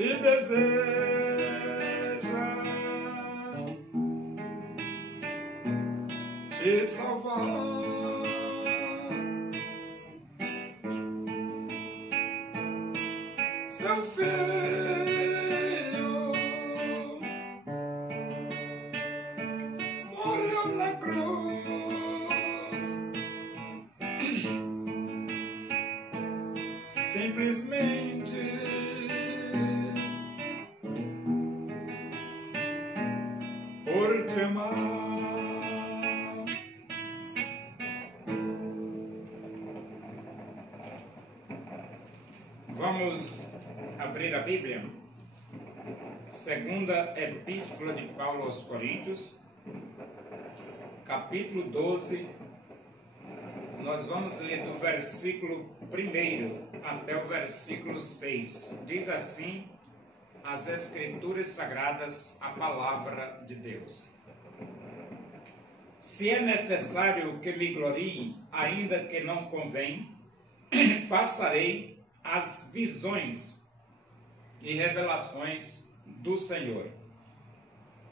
e deseja te salvar. Seu filho morreu na cruz, simplesmente por te amar. Vamos abrir a Bíblia, segunda Epístola de Paulo aos Coríntios, capítulo 12, nós vamos ler do versículo 1 até o versículo 6. Diz assim as Escrituras Sagradas, a Palavra de Deus. Se é necessário que me glorie, ainda que não convém, passarei as visões e revelações do Senhor.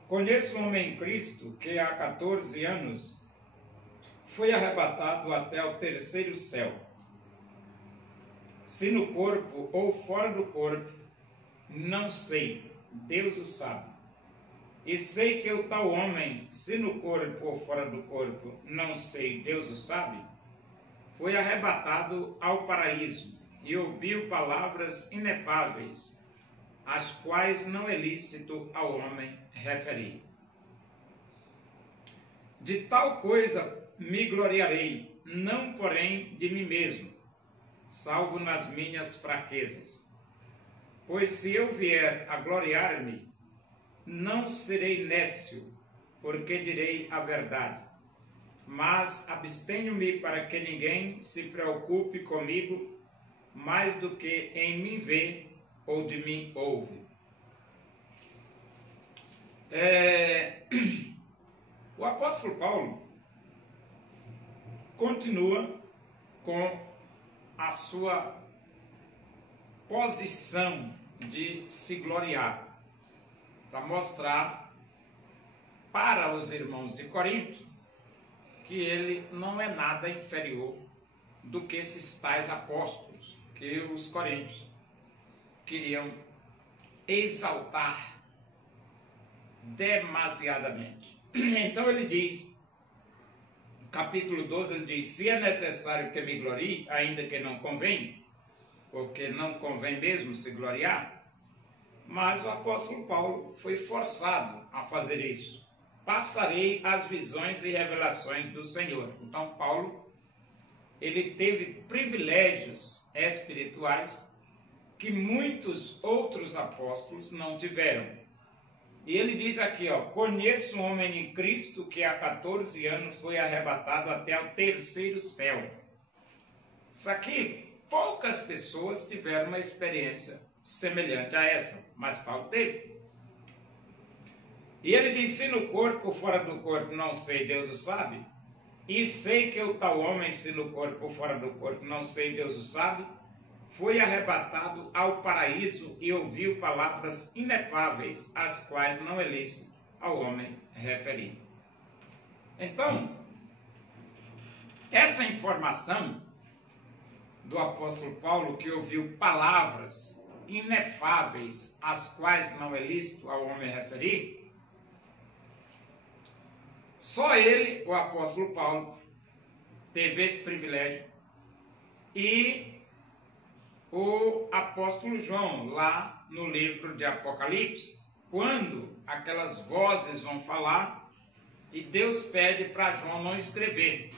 Conheço um homem em Cristo que há 14 anos foi arrebatado até o terceiro céu. Se no corpo ou fora do corpo, não sei, Deus o sabe. E sei que o tal homem, se no corpo ou fora do corpo, não sei, Deus o sabe, foi arrebatado ao paraíso e ouviu palavras inefáveis, as quais não é lícito ao homem referir. De tal coisa me gloriarei, não porém de mim mesmo, salvo nas minhas fraquezas. Pois se eu vier a gloriar-me, não serei nécio, porque direi a verdade. Mas abstenho-me para que ninguém se preocupe comigo mais do que em mim vê ou de mim ouve. O apóstolo Paulo continua com a sua posição de se gloriar, para mostrar para os irmãos de Corinto que ele não é nada inferior do que esses tais apóstolos que os coríntios queriam exaltar demasiadamente. Então ele diz, capítulo 12, ele diz: se é necessário que me glorie, ainda que não convém, porque não convém mesmo se gloriar, mas o apóstolo Paulo foi forçado a fazer isso. Passarei as visões e revelações do Senhor. Então Paulo, ele teve privilégios espirituais que muitos outros apóstolos não tiveram. E ele diz aqui, conheço um homem em Cristo que há 14 anos foi arrebatado até o terceiro céu. Isso aqui, poucas pessoas tiveram uma experiência semelhante a essa, mas Paulo teve. E ele diz, se no corpo ou fora do corpo, não sei, Deus o sabe. E sei que o tal homem, se no corpo ou fora do corpo, não sei, Deus o sabe, foi arrebatado ao paraíso e ouviu palavras inefáveis, as quais não é lícito ao homem referir. Então, essa informação do apóstolo Paulo, que ouviu palavras inefáveis, as quais não é lícito ao homem referir, só ele, o apóstolo Paulo, teve esse privilégio, e o apóstolo João, lá no livro de Apocalipse, quando aquelas vozes vão falar, e Deus pede para João não escrever.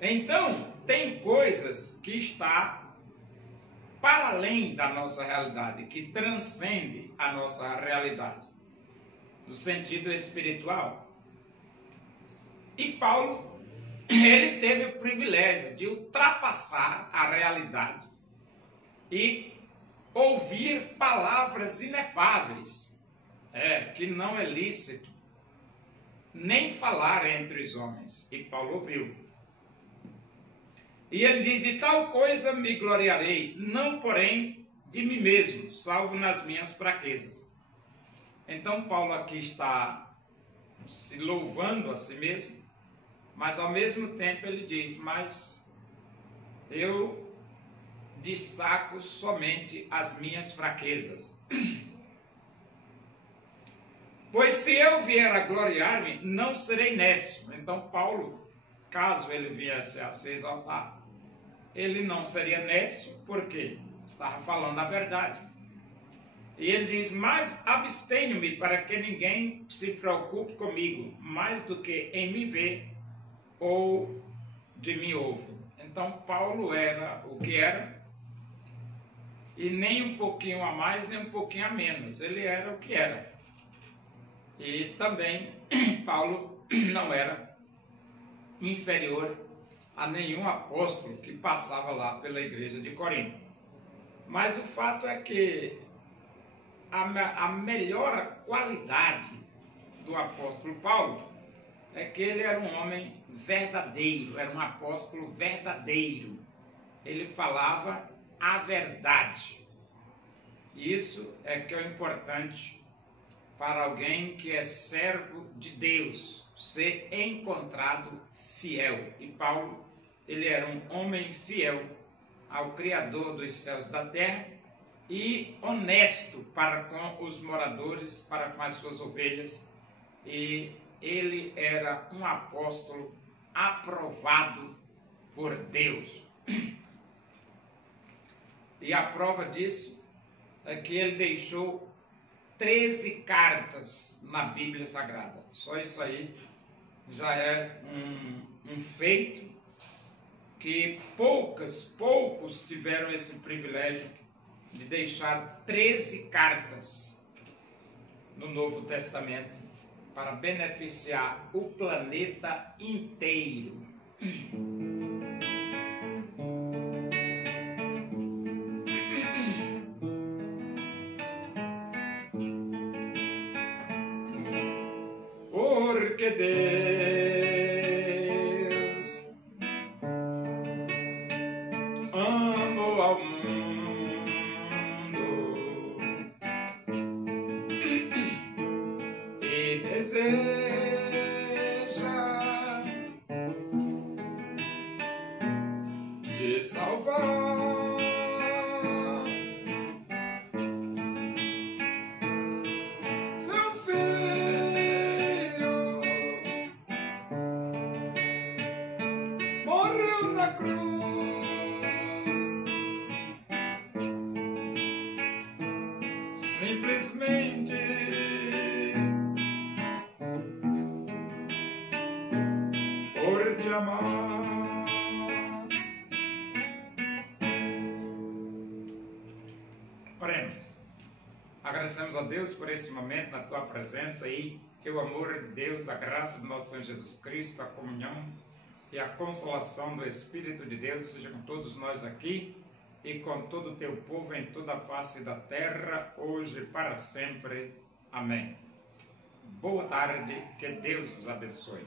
Então, tem coisas que está para além da nossa realidade, que transcende a nossa realidade, no sentido espiritual. E Paulo, ele teve o privilégio de ultrapassar a realidade e ouvir palavras inefáveis, que não é lícito nem falar entre os homens. E Paulo ouviu. E ele diz, de tal coisa me gloriarei, não porém de mim mesmo, salvo nas minhas fraquezas. Então Paulo aqui está se louvando a si mesmo, mas ao mesmo tempo ele diz, mas eu destaco somente as minhas fraquezas. Pois se eu vier a gloriar-me, não serei nécio. Então Paulo, caso ele viesse a se exaltar, ele não seria nécio, porque estava falando a verdade. E ele diz, mas abstenho-me para que ninguém se preocupe comigo, mais do que em me ver ou de me ouvir. Então Paulo era o que era, e nem um pouquinho a mais, nem um pouquinho a menos. Ele era o que era. E também Paulo não era inferior a nenhum apóstolo que passava lá pela igreja de Corinto. Mas o fato é que a melhor qualidade do apóstolo Paulo é que ele era um homem verdadeiro, era um apóstolo verdadeiro. Ele falava a verdade. Isso é que é o importante para alguém que é servo de Deus, ser encontrado fiel. E Paulo, ele era um homem fiel ao Criador dos céus e da terra e honesto para com os moradores, para com as suas ovelhas. E ele era um apóstolo aprovado por Deus. E a prova disso é que ele deixou 13 cartas na Bíblia Sagrada. Só isso aí já é um feito que poucos tiveram esse privilégio de deixar 13 cartas no Novo Testamento para beneficiar o planeta inteiro. Porque Deus amou ao mundo e deseja te salvar. Seu filho morreu na cruz, simplesmente por te amar. Oremos. Agradecemos a Deus por esse momento na tua presença e que o amor de Deus, a graça do nosso Senhor Jesus Cristo, a comunhão e a consolação do Espírito de Deus seja com todos nós aqui e com todo o teu povo em toda a face da terra, hoje e para sempre. Amém. Boa tarde, que Deus vos abençoe.